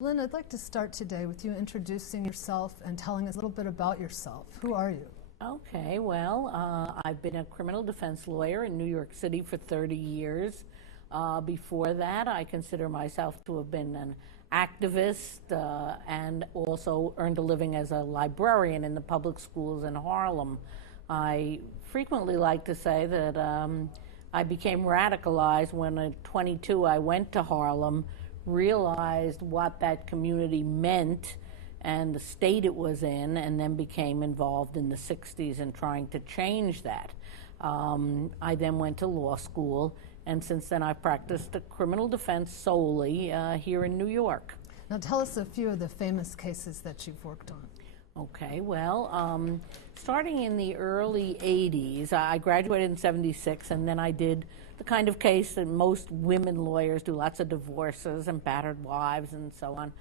Lynne, I'd like to start today with you introducing yourself and telling us a little bit about yourself. Who are you? Okay, well, I've been a criminal defense lawyer in New York City for 30 years. Before that, I consider myself to have been an activist and also earned a living as a librarian in the public schools in Harlem. I frequently like to say that I became radicalized when at 22 I went to Harlem, realized what that community meant and the state it was in, and then became involved in the 60s in trying to change that. I then went to law school, and since then I've practiced criminal defense solely here in New York. Now tell us a few of the famous cases that you've worked on. Okay, well, starting in the early 80s, I graduated in 76, and then I did the kind of case that most women lawyers do, lots of divorces and battered wives and so on.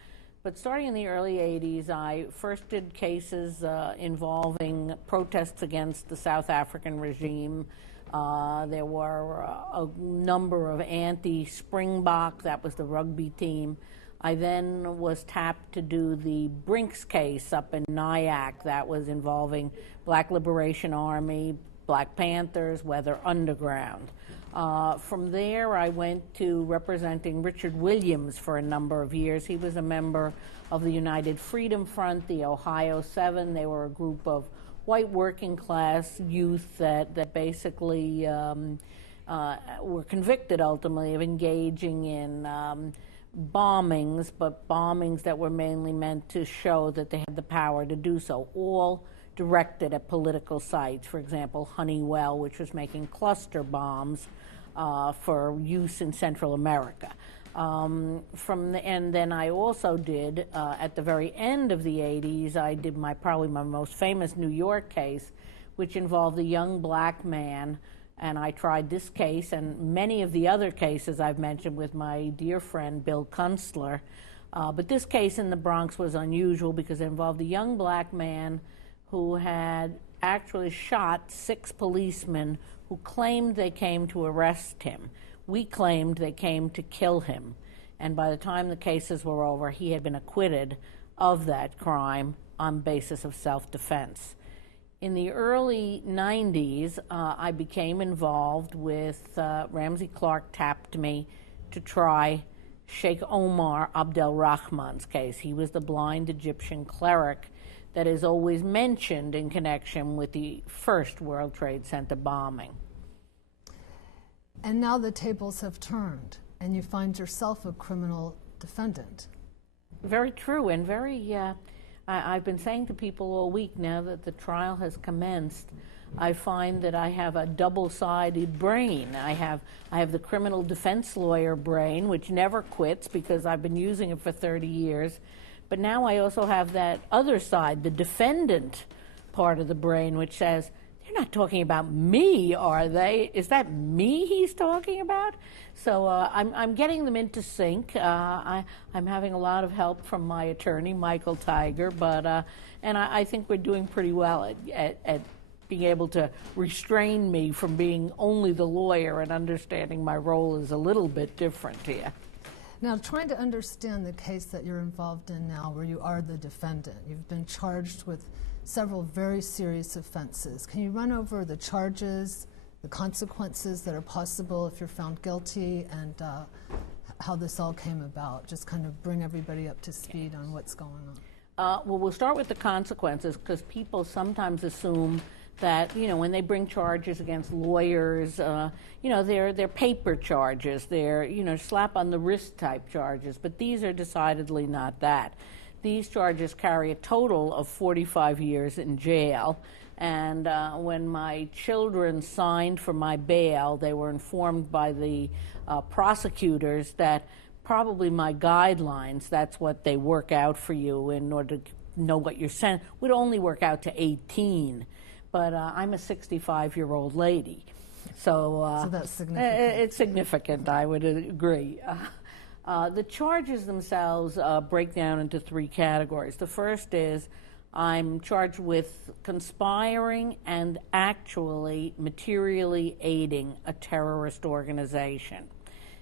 But starting in the early 80s, I first did cases involving protests against the South African regime. There were a number of anti-Springbok, that was the rugby team. I then was tapped to do the Brinks case up in Nyack that was involving Black Liberation Army, Black Panthers, Weather Underground. From there, I went to representing Richard Williams for a number of years. He was a member of the United Freedom Front, the Ohio Seven. They were a group of white working class youth that basically were convicted ultimately of engaging in bombings, but bombings that were mainly meant to show that they had the power to do so, all directed at political sites. For example, Honeywell, which was making cluster bombs for use in Central America. And then I also did, at the very end of the 80s, I did probably my most famous New York case, which involved a young black man. And I tried this case and many of the other cases I've mentioned with my dear friend Bill Kunstler. But this case in the Bronx was unusual because it involved a young black man who had actually shot 6 policemen who claimed they came to arrest him. We claimed they came to kill him. And by the time the cases were over, he had been acquitted of that crime on basis of self-defense. In the early 90s, I became involved with Ramsey Clark tapped me to try Sheikh Omar Abdel Rahman's case. He was the blind Egyptian cleric that is always mentioned in connection with the first World Trade Center bombing. And now the tables have turned, and you find yourself a criminal defendant. Very true, and I've been saying to people all week now that the trial has commenced, I find that I have a double-sided brain. I have the criminal defense lawyer brain, which never quits because I've been using it for 30 years. But now I also have that other side, the defendant part of the brain, which says, they're not talking about me, are they? Is that me he's talking about? So I'm getting them into sync. I'm having a lot of help from my attorney, Michael Tiger, and I think we're doing pretty well at being able to restrain me from being only the lawyer and understanding my role is a little bit different here. Now, trying to understand the case that you're involved in now, where you are the defendant, you've been charged with several very serious offenses. Can you run over the charges, the consequences that are possible if you're found guilty, and how this all came about? Just kind of bring everybody up to speed on what's going on. Well, we'll start with the consequences because people sometimes assume that, when they bring charges against lawyers, they're paper charges, they're, slap on the wrist type charges, but these are decidedly not that. These charges carry a total of 45 years in jail, and when my children signed for my bail, they were informed by the prosecutors that probably my guidelines, that's what they work out for you in order to know what you're sent, would only work out to 18. But I'm a 65-year-old lady. So that's significant. It's significant, I would agree. The charges themselves break down into 3 categories. The first is I'm charged with conspiring and actually materially aiding a terrorist organization.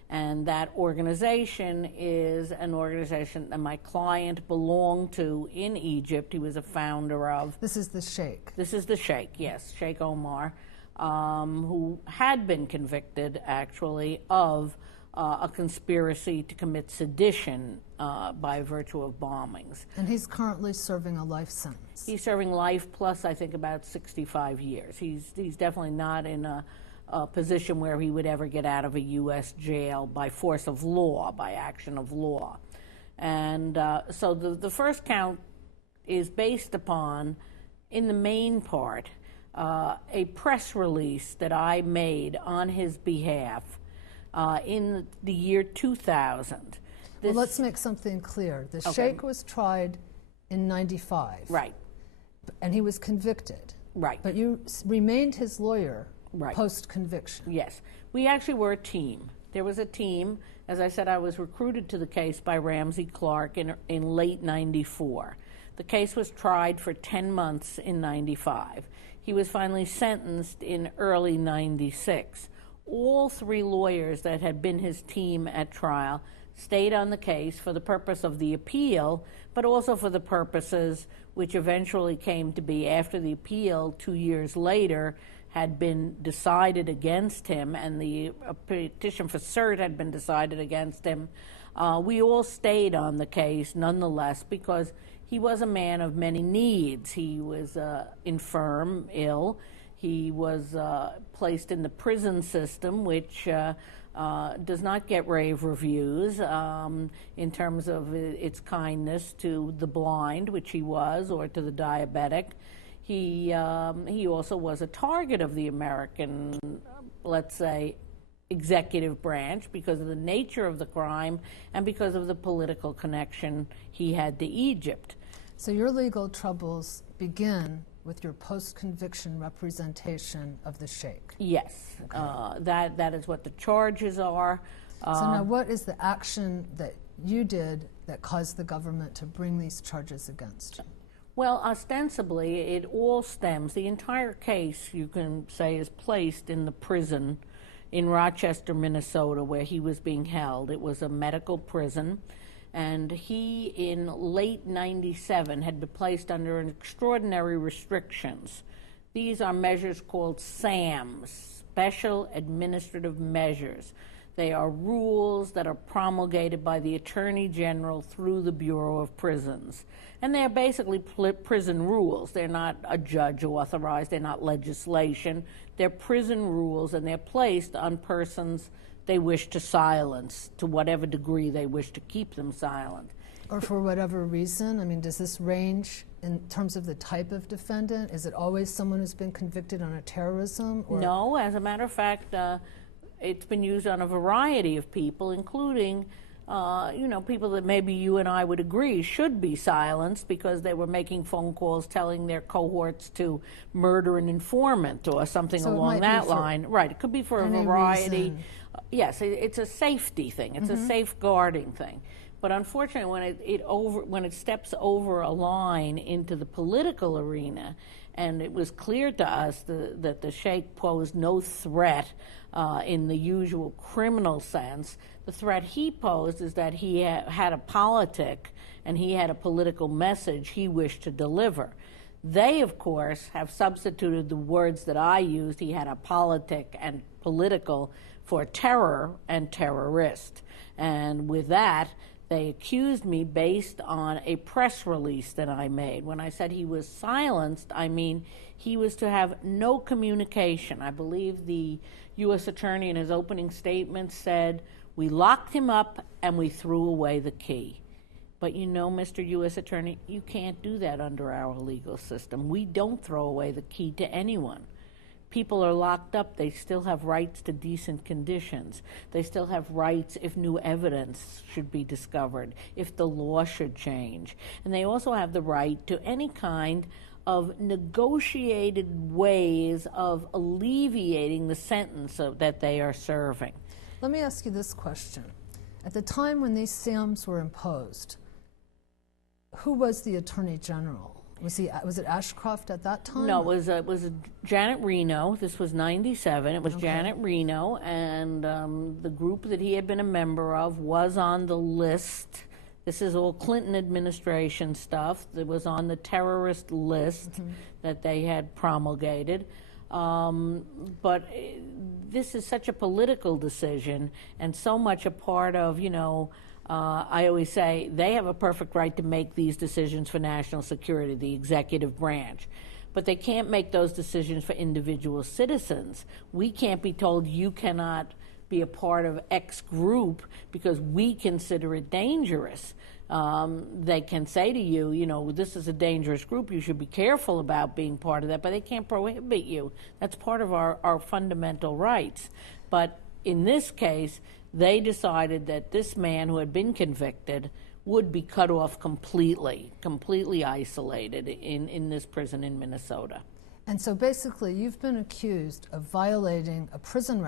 And that organization is an organization that my client belonged to in Egypt. He was a founder of. This is the Sheikh. This is the Sheikh, yes, Sheikh Omar, who had been convicted, actually, of a conspiracy to commit sedition by virtue of bombings. And he's currently serving a life sentence. He's serving life plus, I think, about 65 years. He's definitely not in a position where he would ever get out of a U.S. jail by force of law, by action of law. And so the first count is based upon, in the main part, a press release that I made on his behalf in the year 2000. Well, let's make something clear. The Sheikh was tried in 95. Right. And he was convicted. Right. But you remained his lawyer right. post-conviction. Yes. We actually were a team. There was a team. As I said, I was recruited to the case by Ramsey Clark in late 94. The case was tried for 10 months in 95. He was finally sentenced in early 96. All three lawyers that had been his team at trial stayed on the case for the purpose of the appeal, but also for the purposes which eventually came to be after the appeal 2 years later had been decided against him and the petition for cert had been decided against him. We all stayed on the case nonetheless because he was a man of many needs. He was infirm, ill. He was placed in the prison system, which does not get rave reviews in terms of its kindness to the blind, which he was, or to the diabetic. He also was a target of the American, let's say, executive branch because of the nature of the crime and because of the political connection he had to Egypt. So your legal troubles begin with your post-conviction representation of the Sheikh. Yes, okay. That is what the charges are. So now what is the action that you did that caused the government to bring these charges against you? Well, ostensibly, it all stems, the entire case, you can say, is placed in the prison in Rochester, Minnesota, where he was being held. It was a medical prison. And he, in late 97, had been placed under extraordinary restrictions. These are measures called SAMs, Special Administrative Measures. They are rules that are promulgated by the Attorney General through the Bureau of Prisons. And they're basically prison rules. They're not a judge authorized. They're not legislation. They're prison rules, and they're placed on persons they wish to silence, to whatever degree they wish to keep them silent. Or for whatever reason? I mean, does this range in terms of the type of defendant? Is it always someone who's been convicted on a terrorism? Or? No, as a matter of fact, it's been used on a variety of people, including people that maybe you and I would agree should be silenced because they were making phone calls telling their cohorts to murder an informant or something along that line. Right, it could be for a variety. Reason. Yes, it's a safety thing. It's a safeguarding thing. But unfortunately, when it steps over a line into the political arena, and it was clear to us that the Sheikh posed no threat in the usual criminal sense. The threat he posed is that he had a politic and he had a political message he wished to deliver. They, of course, have substituted the words that I used, he had a politic and political, for terror and terrorist. And with that, they accused me based on a press release that I made. When I said he was silenced, I mean he was to have no communication. I believe the U.S. Attorney in his opening statement said, "We locked him up and we threw away the key." But you know, Mr. U.S. Attorney, you can't do that under our legal system. We don't throw away the key to anyone. People are locked up. They still have rights to decent conditions. They still have rights if new evidence should be discovered, if the law should change. And they also have the right to any kind of negotiated ways of alleviating the sentence that they are serving. Let me ask you this question. At the time when these SAMs were imposed, who was the Attorney General? Was it Ashcroft at that time? No, it was Janet Reno. This was 97. It was Janet Reno, and the group that he had been a member of was on the list. This is all Clinton administration stuff. It was on the terrorist list that they had promulgated. But this is such a political decision, and so much a part of, I always say they have a perfect right to make these decisions for national security, the executive branch. But they can't make those decisions for individual citizens. We can't be told you cannot be a part of X group because we consider it dangerous. They can say to you, this is a dangerous group, you should be careful about being part of that, but they can't prohibit you. That's part of our fundamental rights. But in this case, they decided that this man who had been convicted would be cut off completely isolated in this prison in Minnesota. And so basically, you've been accused of violating a prison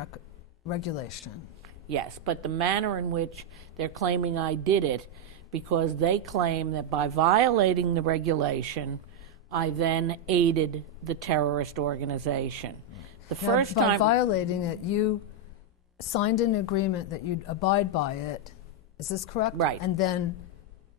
regulation. Yes, but the manner in which they're claiming I did it, because they claim that by violating the regulation, I then aided the terrorist organization. By violating it, you signed an agreement that you'd abide by it. Is this correct? Right. And then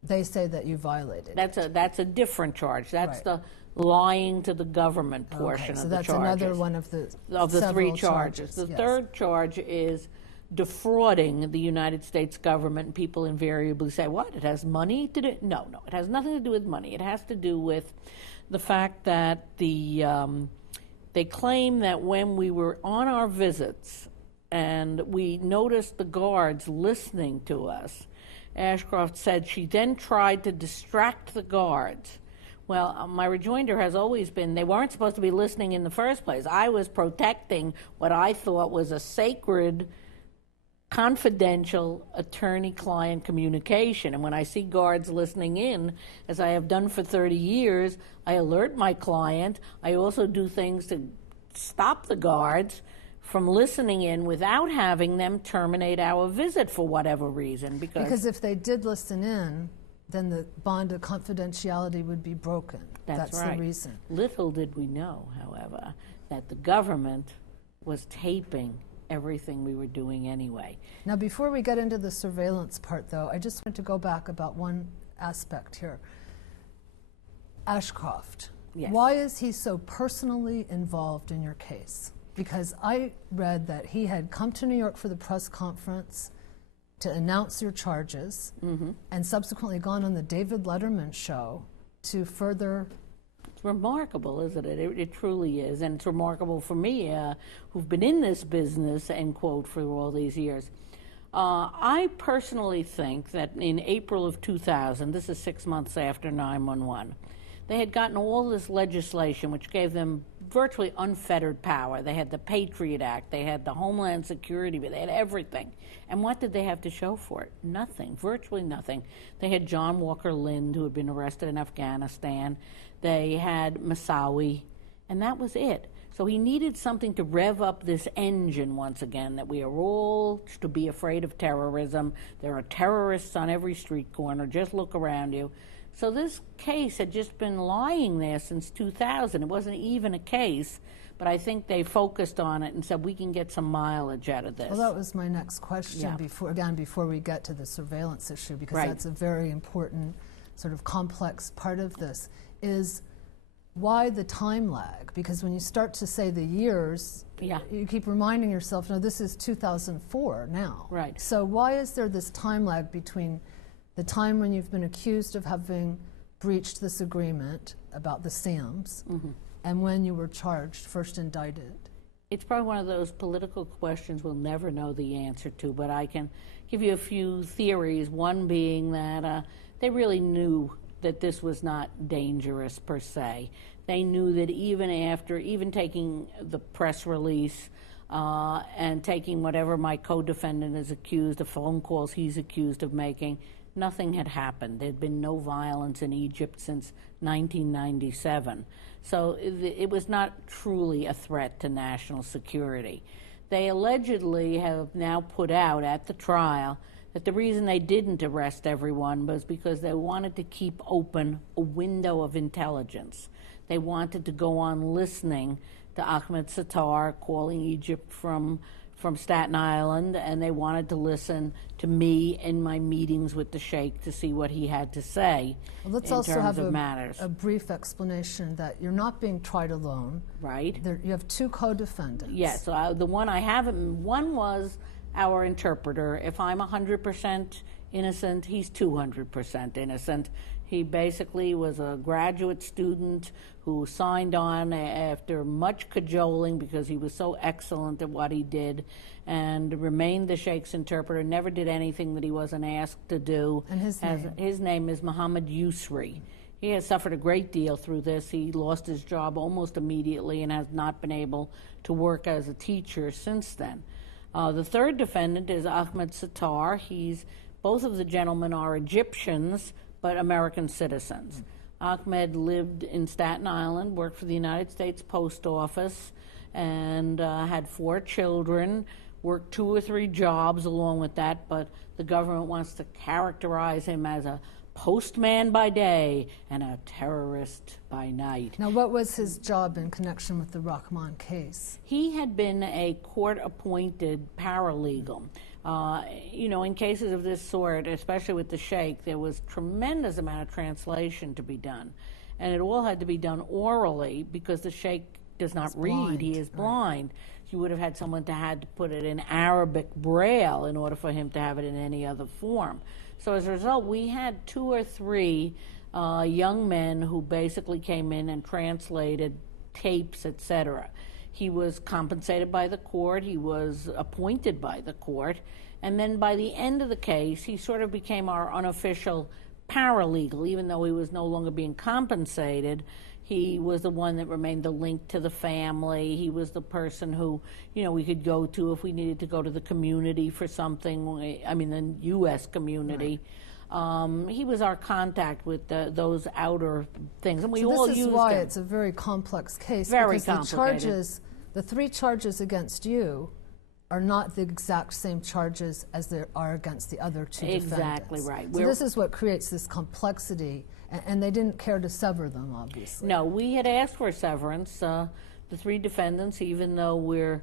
they say that you violated it. That's a different charge. That's the lying to the government portion of the charges. So that's another one of the three charges. The third charge is defrauding the United States government, and people invariably say, what, it has money to do? No, it has nothing to do with money. It has to do with the fact that they claim that when we were on our visits and we noticed the guards listening to us, Ashcroft said she then tried to distract the guards. Well, my rejoinder has always been they weren't supposed to be listening in the first place. I was protecting what I thought was a sacred, confidential attorney-client communication. And when I see guards listening in, as I have done for 30 years, I alert my client. I also do things to stop the guards from listening in without having them terminate our visit for whatever reason. Because if they did listen in, then the bond of confidentiality would be broken. That's right. The reason. Little did we know, however, that the government was taping everything we were doing anyway. Now, before we get into the surveillance part, though, I just want to go back about one aspect here. Ashcroft. Yes. Why is he so personally involved in your case? Because I read that he had come to New York for the press conference to announce your charges, and subsequently gone on the David Letterman show to further... It's remarkable, isn't it? It truly is. And it's remarkable for me, who've been in this business, end quote, for all these years. I personally think that in April of 2000, this is 6 months after 9/11, they had gotten all this legislation which gave them virtually unfettered power. They had the Patriot Act, they had the Homeland Security, they had everything. And what did they have to show for it? Nothing, virtually nothing. They had John Walker Lynde, who had been arrested in Afghanistan. They had Moussaoui, and that was it. So he needed something to rev up this engine once again, that we are all to be afraid of terrorism. There are terrorists on every street corner. Just look around you. So this case had just been lying there since 2000. It wasn't even a case, but I think they focused on it and said, we can get some mileage out of this. Well, that was my next question, before we get to the surveillance issue, because that's a very important sort of complex part of this, is why the time lag? Because when you start to say the years, you keep reminding yourself, no, this is 2004 now. Right. So why is there this time lag between the time when you've been accused of having breached this agreement about the SAMs and when you were charged, first indicted? It's probably one of those political questions we'll never know the answer to, but I can give you a few theories, one being that they really knew that this was not dangerous per se. They knew that even taking the press release and taking whatever my co-defendant is accused of, phone calls he's accused of making, nothing had happened. There had been no violence in Egypt since 1997. So it was not truly a threat to national security. They allegedly have now put out at the trial that the reason they didn't arrest everyone was because they wanted to keep open a window of intelligence. They wanted to go on listening to Ahmed Sattar calling Egypt from Staten Island, and they wanted to listen to me in my meetings with the Sheikh to see what he had to say Let's in also terms have of matters. a brief explanation that you're not being tried alone. Right. You have two co-defendants. Yes, the one I haven't, one was our interpreter. If I'm 100% innocent, he's 200% innocent. He basically was a graduate student who signed on after much cajoling because he was so excellent at what he did, and remained the Sheikh's interpreter, never did anything that he wasn't asked to do. And his name is Muhammad Yusri. He has suffered a great deal through this. He lost his job almost immediately and has not been able to work as a teacher since then. The third defendant is Ahmed Sattar. Both of the gentlemen are Egyptians, but American citizens. Ahmed lived in Staten Island, worked for the United States Post Office, and had 4 children, worked 2 or 3 jobs along with that, but the government wants to characterize him as a postman by day and a terrorist by night. Now, what was his job in connection with the Rahman case? He had been a court-appointed paralegal. In cases of this sort, especially with the Sheikh, there was tremendous amount of translation to be done. And it all had to be done orally because the Sheikh does not read. Blind. He is blind. You would have had someone had to put it in Arabic Braille in order for him to have it in any other form. So as a result, we had 2 or 3 young men who basically came in and translated tapes, etc. He was compensated by the court. He was appointed by the court. And then by the end of the case, he sort of became our unofficial paralegal. Even though he was no longer being compensated, he was the one that remained the link to the family. He was the person who, we could go to if we needed to go to the community for something, the U.S. community. Right. He was our contact with those outer things. And we all used him. This is why it's a very complex case. Very because complicated. The 3 charges against you are not the exact same charges as there are against the other 2 defendants. Exactly right. So this is what creates this complexity, and they didn't care to sever them, obviously. No, we had asked for severance. The 3 defendants, even though we're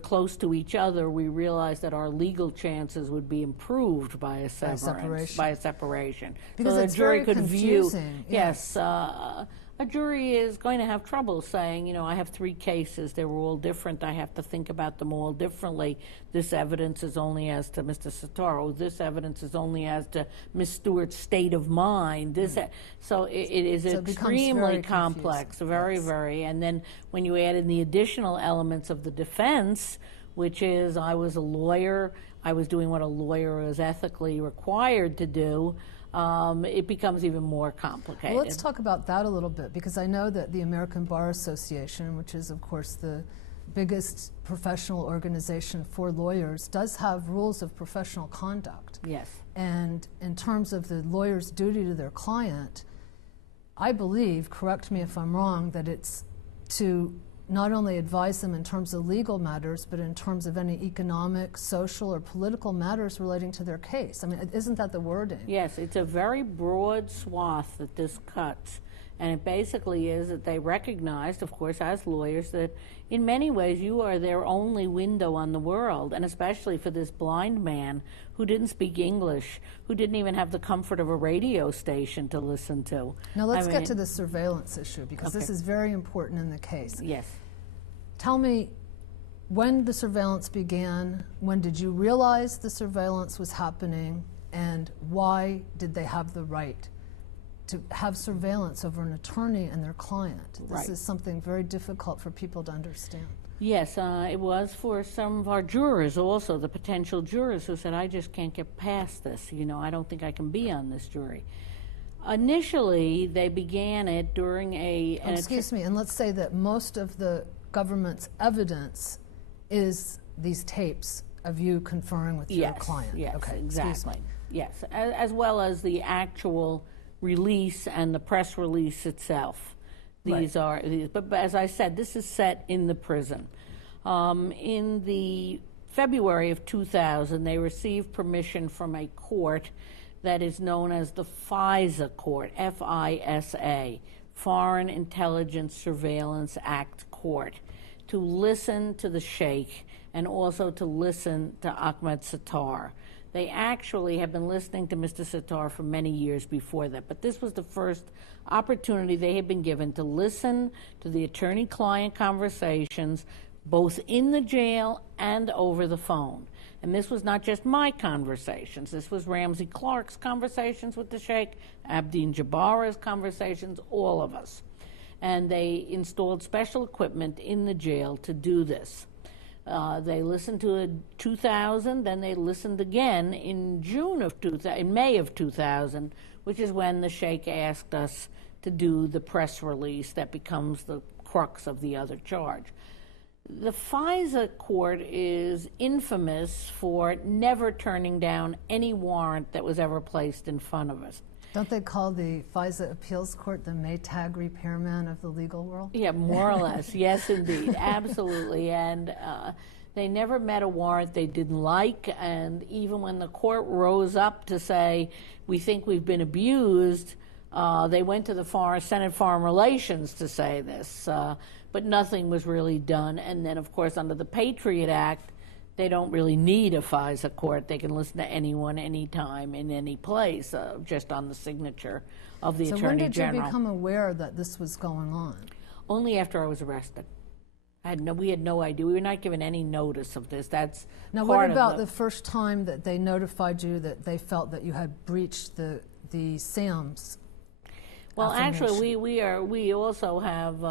close to each other, we realized that our legal chances would be improved by a severance, by a separation. Because so it's the jury very could confusing. Yes, a jury is going to have trouble saying, I have 3 cases, they were all different, I have to think about them all differently. This evidence is only as to Mr. Sattar. This evidence is only as to Ms. Stewart's state of mind. So it is extremely complex, very. And then when you add in the additional elements of the defense, which is I was a lawyer, I was doing what a lawyer is ethically required to do, it becomes even more complicated. Well, let's talk about that a little bit, because I know that the American Bar Association, which is, of course, the biggest professional organization for lawyers, does have rules of professional conduct. Yes. And in terms of the lawyer's duty to their client, I believe, correct me if I'm wrong, that it's to not only advise them in terms of legal matters, but in terms of any economic, social, or political matters relating to their case. Isn't that the wording? Yes, it's a very broad swath that this cuts. And it basically is that they recognized, of course, as lawyers, that in many ways you are their only window on the world, and especially for this blind man who didn't speak English, who didn't even have the comfort of a radio station to listen to. Now let's get to the surveillance issue, because this is very important in the case. Yes. Tell me, when the surveillance began, when did you realize the surveillance was happening, and why did they have the right to have surveillance over an attorney and their client? This is something very difficult for people to understand. Yes, it was for some of our jurors also, the potential jurors who said, I just can't get past this. I don't think I can be on this jury. Initially, they began it during excuse me, and let's say that most of the government's evidence is these tapes of you conferring with your client. Yes, okay, exactly. Yes, as well as the actual release and the press release itself. But as I said, this is set in the prison. In the February of 2000, they received permission from a court that is known as the FISA Court, F-I-S-A, Foreign Intelligence Surveillance Act Court, to listen to the sheikh and also to listen to Ahmed Sattar. They actually have been listening to Mr. Sattar for many years before that, but this was the first opportunity they had been given to listen to the attorney-client conversations, both in the jail and over the phone. And this was not just my conversations. This was Ramsey Clark's conversations with the sheikh, Abdeen Jabbar's conversations, all of us. And they installed special equipment in the jail to do this. They listened to it 2000, then they listened again in May of 2000, which is when the sheikh asked us to do the press release that becomes the crux of the other charge. The FISA court is infamous for never turning down any warrant that was ever placed in front of us. Don't they call the FISA appeals court the Maytag repairman of the legal world? Yeah, more or less. Yes, indeed. Absolutely. And they never met a warrant they didn't like. And even when the court rose up to say, we think we've been abused, they went to the Senate Foreign Relations to say this. But nothing was really done. And then, of course, under the Patriot Act, they don't really need a FISA court. They can listen to anyone, anytime, in any place, just on the signature of the Attorney General. So when did you become aware that this was going on? Only after I was arrested. We had no idea. We were not given any notice of this. That's now. What about the first time that they notified you that they felt that you had breached the SAMS? Well, actually, we also have.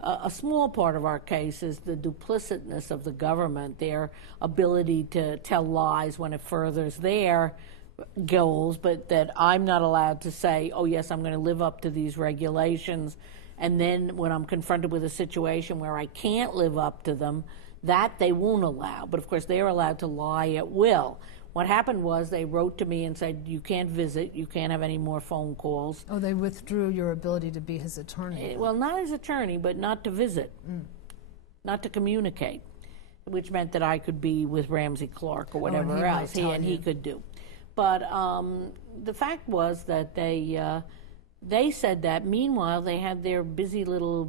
A small part of our case is the duplicitousness of the government, their ability to tell lies when it furthers their goals, but that I'm not allowed to say, oh, yes, I'm going to live up to these regulations, and then when I'm confronted with a situation where I can't live up to them, that they won't allow. But, of course, they're allowed to lie at will. What happened was they wrote to me and said, you can't visit, you can't have any more phone calls. Oh, they withdrew your ability to be his attorney. Well, not as attorney, but not to visit, not to communicate, which meant that I could be with Ramsey Clark or whatever else he could do. But the fact was that they said that. Meanwhile, they had their busy little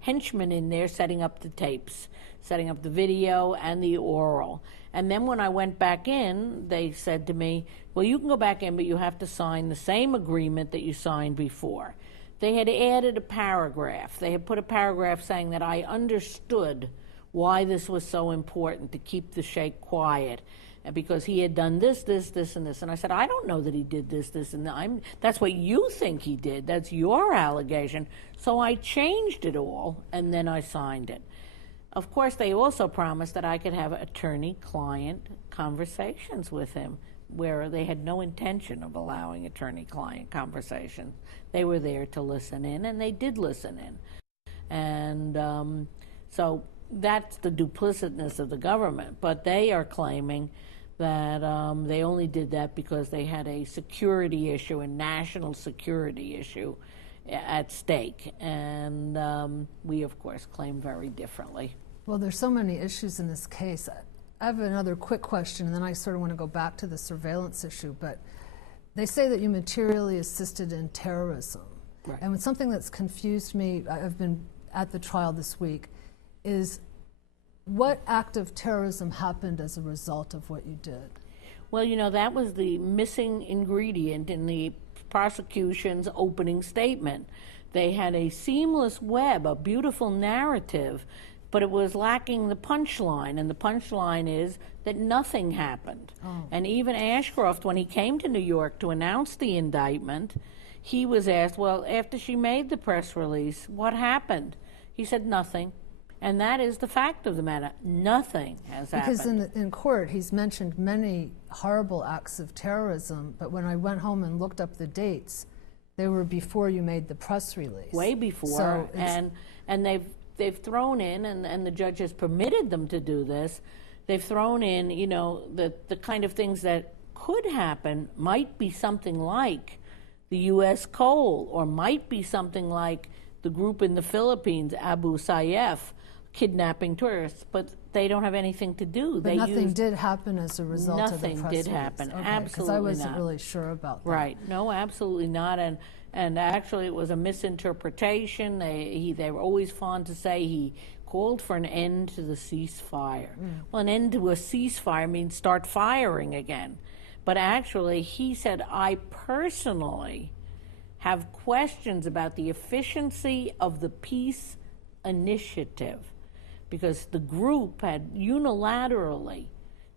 henchmen in there setting up the tapes, setting up the video and the oral. And then when I went back in, they said to me, well, you can go back in, but you have to sign the same agreement that you signed before. They had added a paragraph. They had put a paragraph saying that I understood why this was so important to keep the sheikh quiet, because he had done this, this, this, and this. And I said, I don't know that he did this, this, and that. That's what you think he did. That's your allegation. So I changed it all, and then I signed it. Of course, they also promised that I could have attorney-client conversations with him, where they had no intention of allowing attorney-client conversations. They were there to listen in, and they did listen in. And so that's the duplicitousness of the government. But they are claiming that they only did that because they had a security issue, a national security issue at stake. And we, of course, claim very differently. Well, there's so many issues in this case. I have another quick question, and then I sort of want to go back to the surveillance issue. But they say that you materially assisted in terrorism. Right. And something that's confused me, I've been at the trial this week, is what act of terrorism happened as a result of what you did? Well, you know, that was the missing ingredient in the prosecution's opening statement. They had a seamless web, a beautiful narrative, but it was lacking the punchline, and the punchline is that nothing happened. Oh. And even Ashcroft, when he came to New York to announce the indictment, he was asked, well, after she made the press release, what happened? He said nothing. And that is the fact of the matter. Nothing has happened. Because in court, he's mentioned many horrible acts of terrorism, but when I went home and looked up the dates, they were before you made the press release. Way before. So and they've thrown in, and the judge has permitted them to do this, they've thrown in, you know, the kind of things that could happen might be something like the U.S. Coal, or might be something like the group in the Philippines, Abu Sayyaf, kidnapping tourists. But they don't have anything to do. But nothing did happen as a result of the press Nothing did release. happen, Okay, absolutely because I wasn't not. really sure about that. Right, no, absolutely not, and actually it was a misinterpretation. They were always fond to say he called for an end to the ceasefire. Well, an end to a ceasefire means start firing again. But actually, he said, I personally have questions about the efficiency of the peace initiative, because the group had unilaterally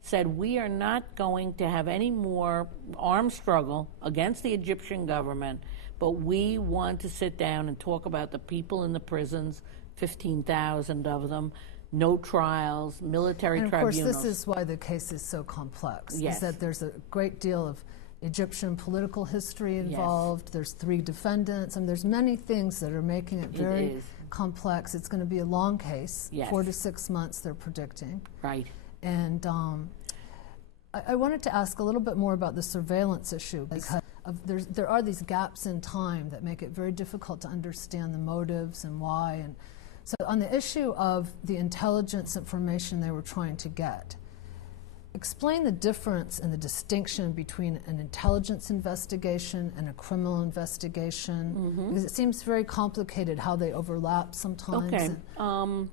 said, we are not going to have any more armed struggle against the Egyptian government, but we want to sit down and talk about the people in the prisons, 15,000 of them, no trials, military tribunals. And of course, this is why the case is so complex, Yes. is that there's a great deal of Egyptian political history involved. Yes. There's 3 defendants, and there's many things that are making it very complex. It's going to be a long case, Yes. 4 to 6 months they're predicting. Right. And I wanted to ask a little bit more about the surveillance issue, because there are these gaps in time that make it very difficult to understand the motives and why. And so on the issue of the intelligence information they were trying to get, explain the difference and the distinction between an intelligence investigation and a criminal investigation, because it seems very complicated how they overlap sometimes. Okay.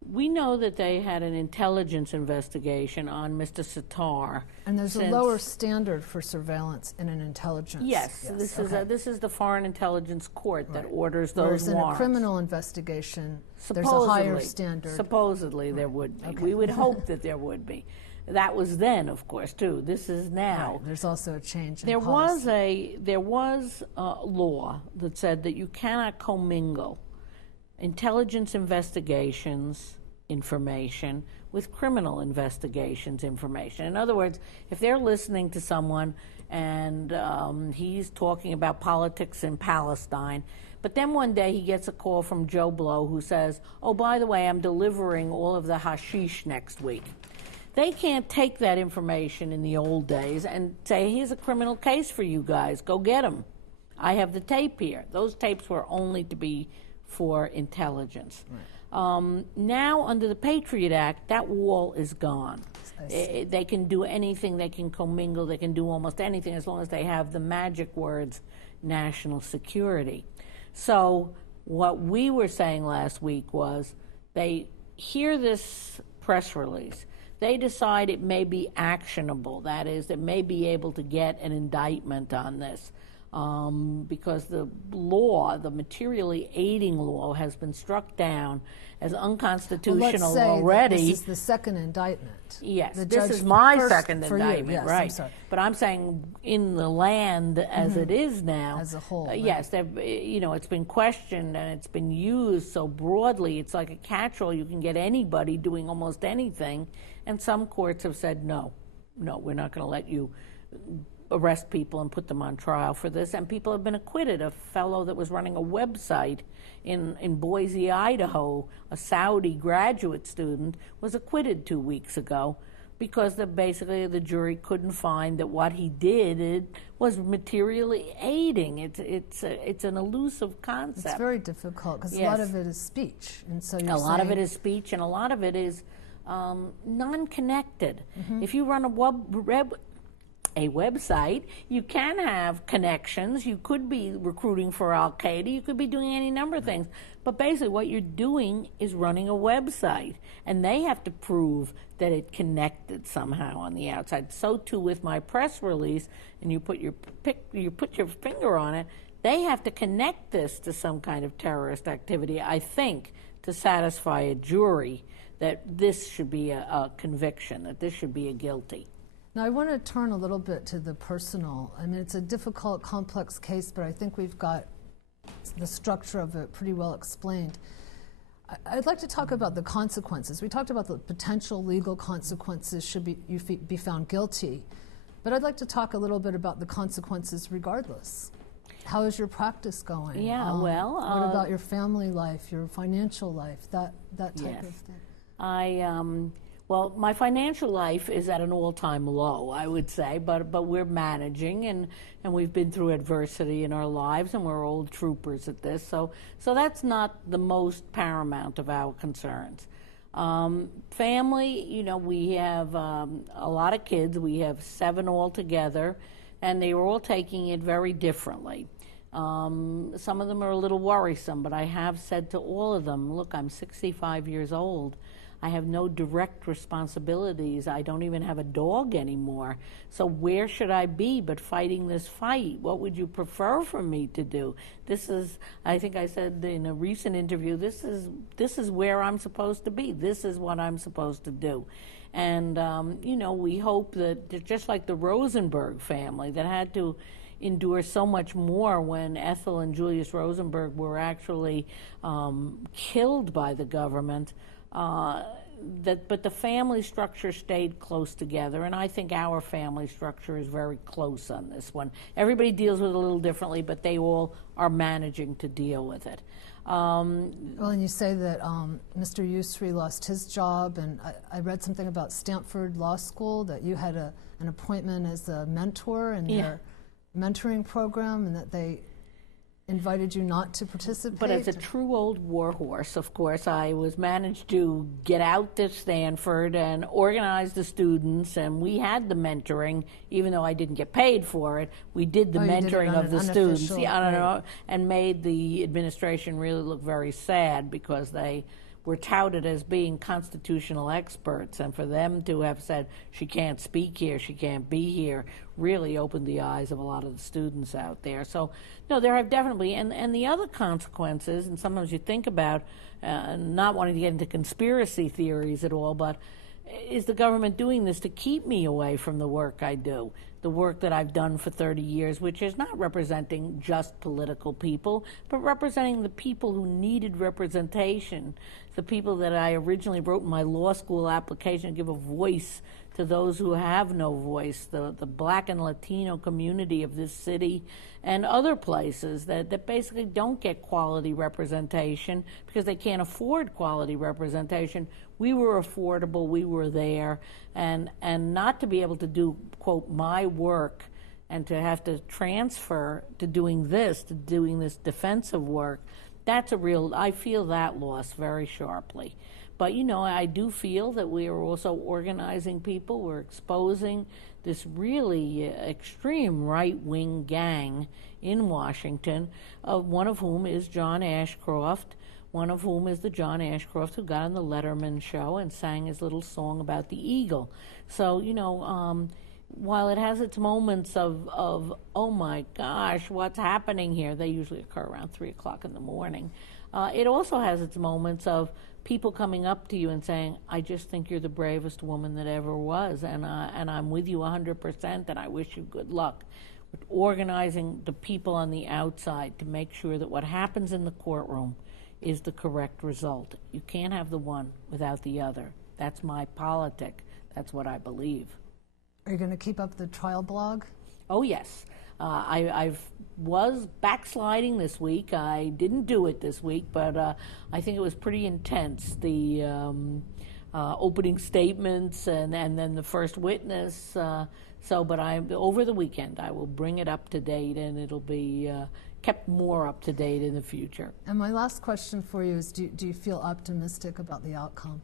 We know that they had an intelligence investigation on Mr. Sitar. And there's a lower standard for surveillance in an intelligence. Yes, this is the Foreign Intelligence Court that orders those Whereas warrants. in a criminal investigation, there's a higher standard. Supposedly there would be. We would hope that there would be. That was then, of course, too. This is now. Right. There's also a change in there policy. There was a law that said that you cannot commingle intelligence investigations information with criminal investigations information. In other words, if they're listening to someone and he's talking about politics in Palestine, but then one day he gets a call from Joe Blow who says, oh, by the way, I'm delivering all of the hashish next week. They can't take that information in the old days and say, here's a criminal case for you guys, go get him. I have the tape here. Those tapes were only to be for intelligence. Right. Now, under the Patriot Act, that wall is gone. They can do anything, they can commingle, they can do almost anything as long as they have the magic words, national security. So what we were saying last week was they hear this press release, they decide it may be actionable, that is, they may be able to get an indictment on this. Because the law, the materially aiding law, has been struck down as unconstitutional already. This is the second indictment. Yes, this is my second indictment, yes, right? I'm sorry. But I'm saying in the land as it is now, as a whole. Right? Yes, it's been questioned and it's been used so broadly. It's like a catch-all. You can get anybody doing almost anything, and some courts have said no, we're not going to let you arrest people and put them on trial for this, and people have been acquitted. A fellow that was running a website in Boise, Idaho, a Saudi graduate student, was acquitted 2 weeks ago because basically the jury couldn't find that what he did was materially aiding. It's an elusive concept. It's very difficult because a lot of it is speech, and so a lot of it is speech, and a lot of it is non-connected. If you run a website, you can have connections. You could be recruiting for Al-Qaeda. You could be doing any number of things. But basically what you're doing is running a website, and they have to prove that it connected somehow on the outside. So too with my press release, and you put your finger on it, they have to connect this to some kind of terrorist activity, I think, to satisfy a jury that this should be a conviction, that this should be a guilty. Now, I want to turn a little bit to the personal. I mean, it's a difficult, complex case, but I think we've got the structure of it pretty well explained. I'd like to talk about the consequences. We talked about the potential legal consequences should you be found guilty, but I'd like to talk a little bit about the consequences regardless. How is your practice going? Yeah, well... what about your family life, your financial life, that type of thing? Well, my financial life is at an all-time low, I would say, but we're managing, and we've been through adversity in our lives, and we're old troopers at this, so that's not the most paramount of our concerns. Family, you know, we have a lot of kids. We have 7 altogether, and they are all taking it very differently. Some of them are a little worrisome, but I have said to all of them, look, I'm 65 years old. I have no direct responsibilities. I don't even have a dog anymore. So where should I be but fighting this fight? What would you prefer for me to do? This is, I think I said in a recent interview, this is where I'm supposed to be. This is what I'm supposed to do. And, you know, we hope that just like the Rosenberg family that had to endure so much more when Ethel and Julius Rosenberg were actually killed by the government, but the family structure stayed close together, and I think our family structure is very close on this one. Everybody deals with it a little differently, but they all are managing to deal with it. Well, and you say that Mr. Usry lost his job, and I read something about Stanford Law School, that you had an appointment as a mentor in their mentoring program, and that they invited you not to participate. But as a true old war horse, of course, I managed to get out to Stanford and organize the students, and we had the mentoring, even though I didn't get paid for it. We did the mentoring of the students, and made the administration really look very sad because they were touted as being constitutional experts, and for them to have said she can't speak here, she can't be here, really opened the eyes of a lot of the students out there. So, no, there have definitely, and the other consequences, and sometimes you think about, not wanting to get into conspiracy theories at all, but is the government doing this to keep me away from the work I do? The work that I've done for 30 years, which is not representing just political people, but representing the people who needed representation, the people that I originally wrote in my law school application to give a voice to those who have no voice, the Black and Latino community of this city and other places that basically don't get quality representation because they can't afford quality representation. We were affordable, we were there, and not to be able to do, quote, my work and to have to transfer to doing this defensive work, that's a real, I feel that loss very sharply. But, you know, I do feel that we are also organizing people. We're exposing this really extreme right-wing gang in Washington, one of whom is John Ashcroft, one of whom is the John Ashcroft who got on the Letterman show and sang his little song about the eagle. So, you know, while it has its moments of oh my gosh, what's happening here, they usually occur around 3 o'clock in the morning, it also has its moments of people coming up to you and saying, I just think you're the bravest woman that ever was, and I'm with you 100%, and I wish you good luck. With organizing the people on the outside to make sure that what happens in the courtroom is the correct result. You can't have the one without the other. That's my politic. That's what I believe. Are you going to keep up the trial blog? Oh, yes. I was backsliding this week. I didn't do it this week, but I think it was pretty intense. The opening statements and then the first witness. But over the weekend, I will bring it up to date, and it'll be kept more up to date in the future. And my last question for you is, do you feel optimistic about the outcome?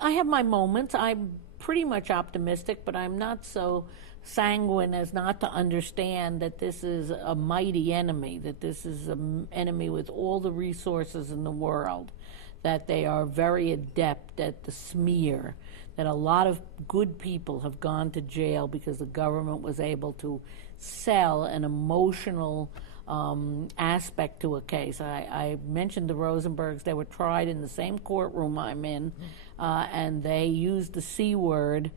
I have my moments. I'm pretty much optimistic, but I'm not so sanguine as not to understand that this is a mighty enemy, that this is an enemy with all the resources in the world, that they are very adept at the smear, that a lot of good people have gone to jail because the government was able to sell an emotional aspect to a case. I mentioned the Rosenbergs. They were tried in the same courtroom I'm in, and they used the C word,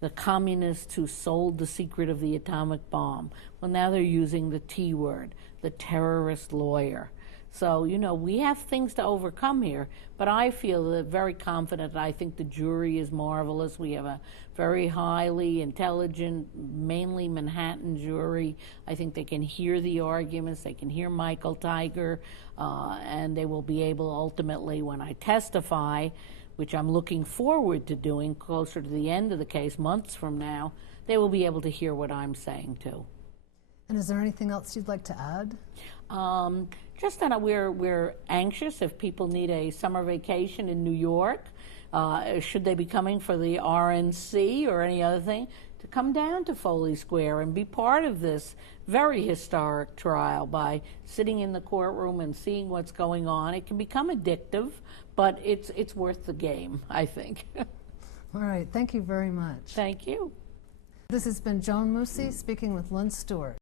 the communists who sold the secret of the atomic bomb. Well, now they're using the T word, the terrorist lawyer. So, you know, we have things to overcome here, but I feel very confident. I think the jury is marvelous. We have a very highly intelligent, mainly Manhattan jury. I think they can hear the arguments. They can hear Michael Tiger, and they will be able ultimately, when I testify, which I'm looking forward to doing closer to the end of the case, months from now, they will be able to hear what I'm saying too. And is there anything else you'd like to add? Just that we're anxious if people need a summer vacation in New York. should they be coming for the RNC or any other thing, to come down to Foley Square and be part of this very historic trial by sitting in the courtroom and seeing what's going on. It can become addictive, but it's worth the game, I think. All right, thank you very much. Thank you. This has been Joan Moossy speaking with Lynne Stewart.